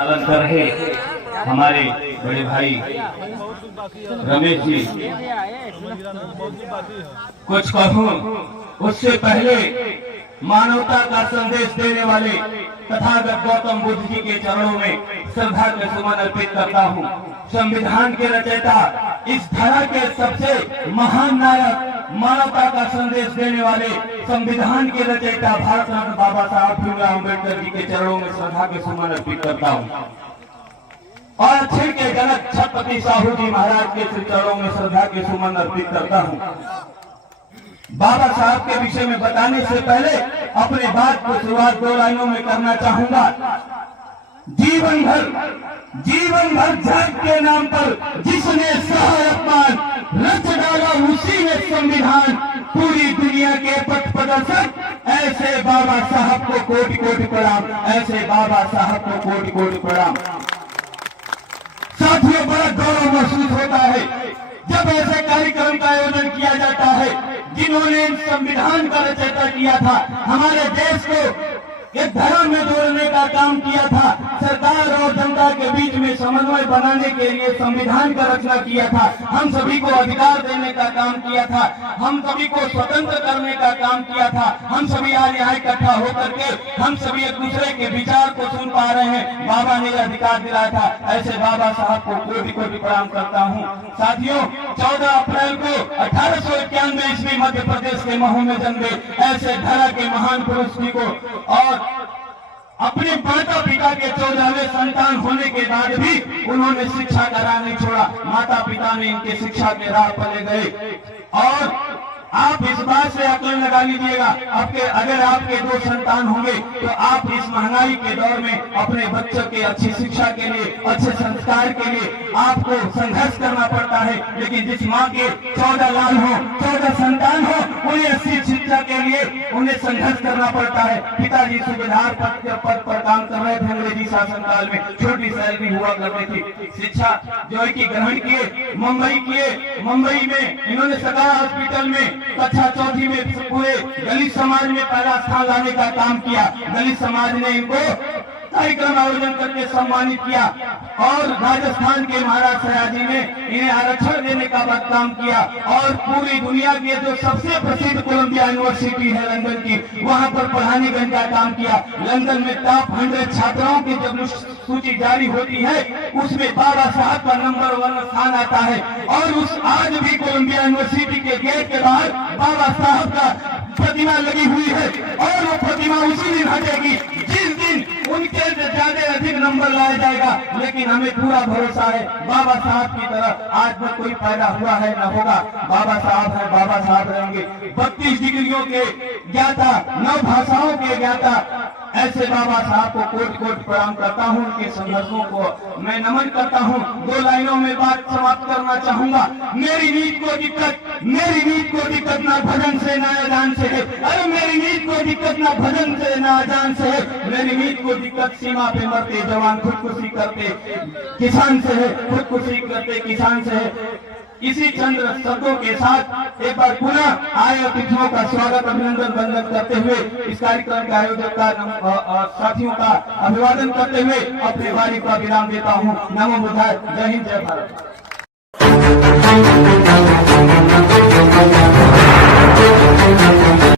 पालन कर रहे हमारे बड़े भाई रमेश जी, कुछ कहूं उससे पहले मानवता का संदेश देने वाले तथागत गौतम बुद्ध जी के चरणों में श्रद्धा के सुमन अर्पित करता हूं। संविधान के रचयिता, इस धरा के सबसे महान नायक, मानवता का संदेश देने वाले संविधान के रचयिता भारत रत्न बाबा साहब भीमराव अम्बेडकर जी के चरणों में श्रद्धा के सुमन अर्पित करता हूं। और अच्छे के जनक छत्रपति साहू जी महाराज के श्री चरणों में श्रद्धा के सुमन अर्पित करता हूं। बाबा साहब के विषय में बताने से पहले अपने बात को शुरुआत 2 लाइनों में करना चाहूंगा। जीवन भर जात के नाम पर जिसने सहा अपमान, रच डाला उसी ने संविधान, पूरी दुनिया के पथ प्रदर्शक ऐसे बाबा साहब को कोटि कोटि प्रणाम, ऐसे बाबा साहब को कोटि कोटि प्रणाम। साथियों, बड़ा गौरव महसूस होता है जब ऐसे कार्यक्रम का आयोजन किया जाता है जिन्होंने संविधान का रचयिता किया था, हमारे देश को एक धर्म में जोड़ने का काम किया था, सरकार और जनता के बीच में समन्वय बनाने के लिए संविधान का रचना किया था, हम सभी को अधिकार देने का काम किया था, हम सभी को स्वतंत्र करने का काम किया था। हम सभी आज यहाँ इकट्ठा होकर के हम सभी एक दूसरे के विचार को सुन पा रहे हैं। बाबा ने अधिकार दिलाया था, ऐसे बाबा साहब को कोटि कोटि प्रणाम करता हूँ। साथियों, 14 अप्रैल को 1891 ईस्वी मध्य प्रदेश के महू में जन्मे ऐसे धरा के महान पुरुष जी को, और अपने माता पिता के 14वें संतान होने के बाद भी उन्होंने शिक्षा का राह नहीं छोड़ा। माता पिता ने इनके शिक्षा के राह पर ले गए। और आप इस बात से आकलन लगा लीजिएगा, अगर आपके 2 संतान होंगे तो आप इस महंगाई के दौर में अपने बच्चों के अच्छी शिक्षा के लिए, अच्छे संस्कार के लिए आपको संघर्ष करना पड़ता है। लेकिन जिस माँ के 14 लाल हो, 14 संतान हो, उन्हें अच्छी शिक्षा के लिए उन्हें संघर्ष करना पड़ता है। पिताजी सूबेदार पद पर काम कर रहे थे अंग्रेजी शासनकाल में, छोटी सैलरी हुआ करती थी। शिक्षा जो है कि ग्रहण किए, मुंबई में इन्होंने सरकार हॉस्पिटल में कक्षा 4 में पूरे दलित समाज में पहला स्थान लाने का काम किया। दलित समाज ने इनको कार्यक्रम आयोजन करके सम्मानित किया, और राजस्थान के महाराज सयाजी ने इन्हें आरक्षण देने का काम किया, और पूरी दुनिया की जो सबसे प्रसिद्ध कोलंबिया यूनिवर्सिटी है लंदन की, वहां पर पढ़ाने का काम किया। लंदन में टॉप 100 छात्राओं की जब सूची जारी होती है उसमें बाबा साहब का नंबर 1 स्थान आता है। और उस आज भी कोलंबिया यूनिवर्सिटी के गेट के बाहर बाबा साहब का प्रतिमा लगी हुई है, और वो प्रतिमा उसी दिन हटेगी जिस दिन उनके ज्यादा अधिक नंबर लाया जाएगा। लेकिन हमें पूरा भरोसा है बाबा साहब की तरह आज तक कोई पैदा हुआ है न होगा। बाबा साहब है, बाबा साहब रहेंगे। 32 डिग्रियों के ज्ञाता, 9 भाषाओं के ज्ञाता, ऐसे बाबा साहब को कोटि कोटि प्रणाम करता हूँ। उनके संघर्षों को मैं नमन करता हूँ। 2 लाइनों में बात समाप्त करना चाहूंगा। मेरी नीत को दिक्कत ना भजन से ना अजान से है। अरे मेरी नीत को दिक्कत ना भजन से ना अजान से है। मेरी नीत को दिक्कत सीमा पे मरते जवान खुदकुशी करते किसान से है, खुदकुशी करते किसान से है। इसी चंद शब्दों के साथ एक बार पुनः आए अतिथियों का स्वागत, अभिनंदन, वंदन करते हुए इस कार्यक्रम का आयोजक का साथियों का अभिवादन करते हुए अपनी वाणी का विराम देता हूँ। नमो बुद्धाय। जय हिंद, जय भारत।